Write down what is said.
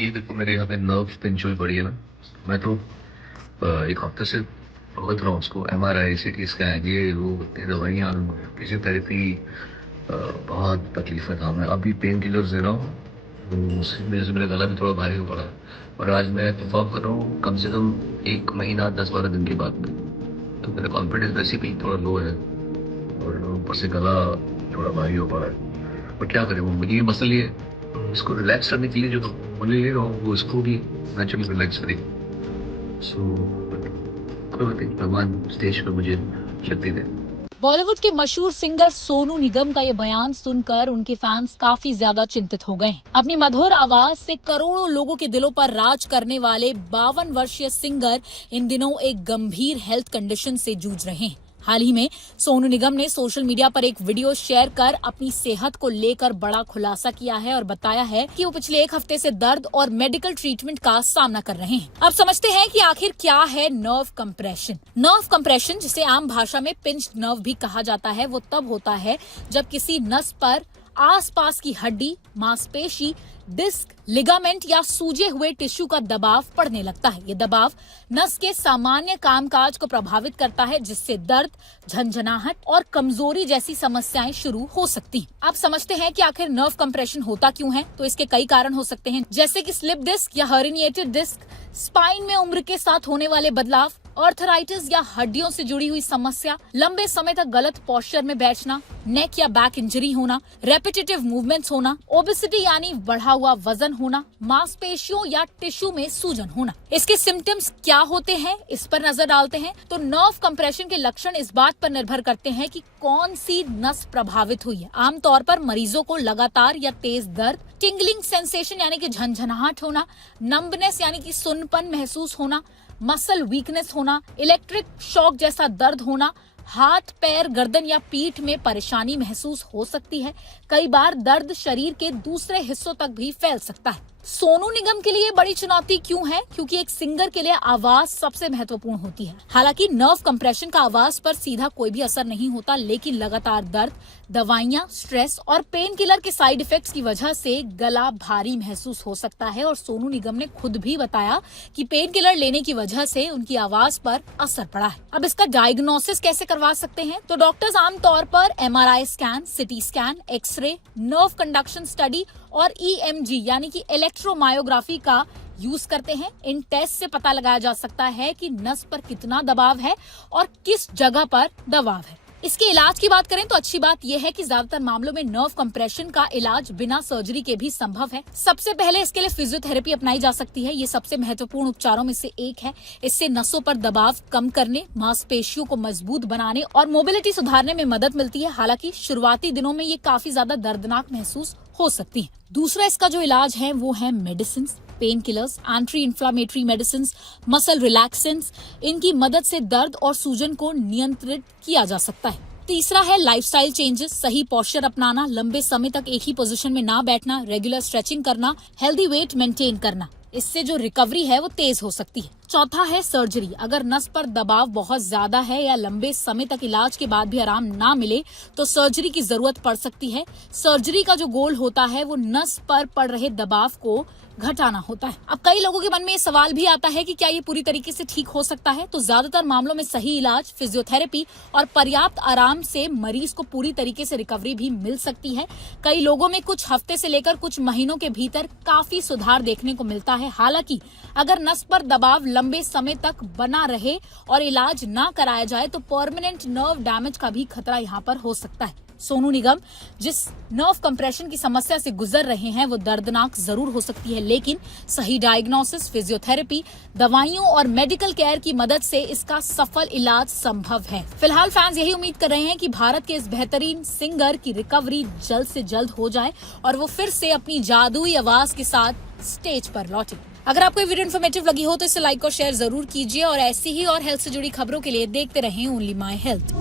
ये देखो मेरे यहाँ पे नर्व पिंच हुई पड़ी है ना। मैं तो एक हफ्ते से भुगत रहा हूँ उसको। MRI CT स्कैन ये वो इतनी दवाइयाँ फिजियोथेरेपी। बहुत तकलीफ है काम है। अभी पेन किलर्स दे रहा हूँ तो उसकी वजह से मेरा गला भी थोड़ा भारी हो पड़ा है। और आज मैं परफॉर्म कर रहा हूँ कम से कम 1 महीना 10-12 दिन के बाद में। तो मेरा कॉन्फिडेंस वैसे भी थोड़ा लो है और ऊपर से गला थोड़ा भारी हो पड़ा है। और क्या करें वो मुझे ये मसल ये इसको रिलैक्स करने के लिए जो बोले ले रहा हूँ वो इसको भी नेचुरली रिलैक्स करे। सो भगवान स्टेज पे मुझे शक्ति दे। बॉलीवुड के मशहूर सिंगर सोनू निगम का ये बयान सुनकर उनके फैंस काफी ज्यादा चिंतित हो गए। अपनी मधुर आवाज से करोड़ों लोगों के दिलों पर राज करने वाले 52 वर्षीय सिंगर इन दिनों एक गंभीर हेल्थ कंडीशन से जूझ रहे हैं। हाल ही में सोनू निगम ने सोशल मीडिया पर एक वीडियो शेयर कर अपनी सेहत को लेकर बड़ा खुलासा किया है और बताया है कि वो पिछले 1 हफ्ते से दर्द और मेडिकल ट्रीटमेंट का सामना कर रहे हैं। अब समझते हैं कि आखिर क्या है नर्व कंप्रेशन। नर्व कंप्रेशन, जिसे आम भाषा में पिंच नर्व भी कहा जाता है, वो तब होता है जब किसी नस पर आसपास की हड्डी, मांसपेशी, डिस्क, लिगामेंट या सूजे हुए टिश्यू का दबाव पड़ने लगता है। ये दबाव नस के सामान्य कामकाज को प्रभावित करता है, जिससे दर्द, झंझनाहट और कमजोरी जैसी समस्याएं शुरू हो सकती हैं। अब समझते हैं कि आखिर नर्व कंप्रेशन होता क्यों है। तो इसके कई कारण हो सकते हैं, जैसे कि स्लिप डिस्क या हर्निएटेड डिस्क, स्पाइन में उम्र के साथ होने वाले बदलाव, आर्थराइटिस या हड्डियों से जुड़ी हुई समस्या, लंबे समय तक गलत पोस्चर में बैठना, नेक या बैक इंजरी होना, रेपिटेटिव मूवमेंट्स होना, ओबेसिटी यानी बढ़ा हुआ वजन होना, मांसपेशियों या टिश्यू में सूजन होना। इसके सिम्टम्स क्या होते हैं, इस पर नजर डालते हैं। तो नर्व कंप्रेशन के लक्षण इस बात पर निर्भर करते हैं कि कौन सी नस प्रभावित हुई है। आमतौर पर मरीजों को लगातार या तेज दर्द, टिंगलिंग सेंसेशन यानी कि झंझनाहट होना, नंबनेस यानी कि सुन्नपन महसूस होना, मसल वीकनेस होना, इलेक्ट्रिक शॉक जैसा दर्द होना, हाथ, पैर, गर्दन या पीठ में परेशानी महसूस हो सकती है। कई बार दर्द शरीर के दूसरे हिस्सों तक भी फैल सकता है। सोनू निगम के लिए बड़ी चुनौती क्यों है? क्योंकि एक सिंगर के लिए आवाज सबसे महत्वपूर्ण होती है। हालांकि नर्व कंप्रेशन का आवाज पर सीधा कोई भी असर नहीं होता, लेकिन लगातार दर्द, दवाइयां, स्ट्रेस और पेन किलर के साइड इफेक्ट्स की वजह से गला भारी महसूस हो सकता है। और सोनू निगम ने खुद भी बताया कि पेन किलर लेने की वजह से उनकी आवाज पर असर पड़ा है। अब इसका डायग्नोसिस कैसे करवा सकते हैं? तो डॉक्टर्स आमतौर पर MRI scan, CT scan, x-ray, nerve conduction study और EMG यानी कि इलेक्ट्रोमायोग्राफी का यूज करते हैं। इन टेस्ट से पता लगाया जा सकता है कि नस पर कितना दबाव है और किस जगह पर दबाव है। इसके इलाज की बात करें तो अच्छी बात यह है कि ज्यादातर मामलों में नर्व कंप्रेशन का इलाज बिना सर्जरी के भी संभव है। सबसे पहले इसके लिए फिजियोथेरेपी अपनाई जा सकती है। ये सबसे महत्वपूर्ण उपचारों में से एक है। इससे नसों पर दबाव कम करने, मांसपेशियों को मजबूत बनाने और मोबिलिटी सुधारने में मदद मिलती है। हालांकि शुरुआती दिनों में ये काफी ज्यादा दर्दनाक महसूस हो सकती है। दूसरा इसका जो इलाज है वो है medicine, pain killers, anti inflammatory medicine, muscle relaxants. इनकी मदद से दर्द और सूजन को नियंत्रित किया जा सकता है। तीसरा है लाइफस्टाइल चेंजेस, सही पोस्चर अपनाना, लंबे समय तक एक ही पोजीशन में ना बैठना, रेगुलर स्ट्रेचिंग करना, हेल्दी वेट मेंटेन करना। इससे जो रिकवरी है वो तेज हो सकती है। चौथा है सर्जरी। अगर नस पर दबाव बहुत ज्यादा है या लंबे समय तक इलाज के बाद भी आराम ना मिले तो सर्जरी की जरूरत पड़ सकती है। सर्जरी का जो गोल होता है वो नस पर पड़ रहे दबाव को घटाना होता है। अब कई लोगों के मन में ये सवाल भी आता है कि क्या ये पूरी तरीके से ठीक हो सकता है? तो ज्यादातर मामलों में सही इलाज, फिजियोथेरेपी और पर्याप्त आराम से मरीज को पूरी तरीके से रिकवरी भी मिल सकती है। कई लोगों में कुछ हफ्ते से लेकर कुछ महीनों के भीतर काफी सुधार देखने को मिलता है। हालांकि अगर नस पर दबाव लंबे समय तक बना रहे और इलाज ना कराया जाए तो परमानेंट नर्व डैमेज का भी खतरा यहाँ पर हो सकता है। सोनू निगम जिस नर्व कंप्रेशन की समस्या से गुजर रहे हैं वो दर्दनाक जरूर हो सकती है, लेकिन सही डायग्नोसिस, फिजियोथेरेपी, दवाइयों और मेडिकल केयर की मदद से इसका सफल इलाज संभव है। फिलहाल फैंस यही उम्मीद कर रहे हैं कि भारत के इस बेहतरीन सिंगर की रिकवरी जल्द से जल्द हो जाए और वो फिर से अपनी जादुई आवाज के साथ स्टेज पर लौटे। अगर आपको ये वीडियो इन्फॉर्मेटिव लगी हो तो इसे लाइक और शेयर जरूर कीजिए और ऐसी ही और हेल्थ से जुड़ी खबरों के लिए देखते रहें ओनली माय हेल्थ।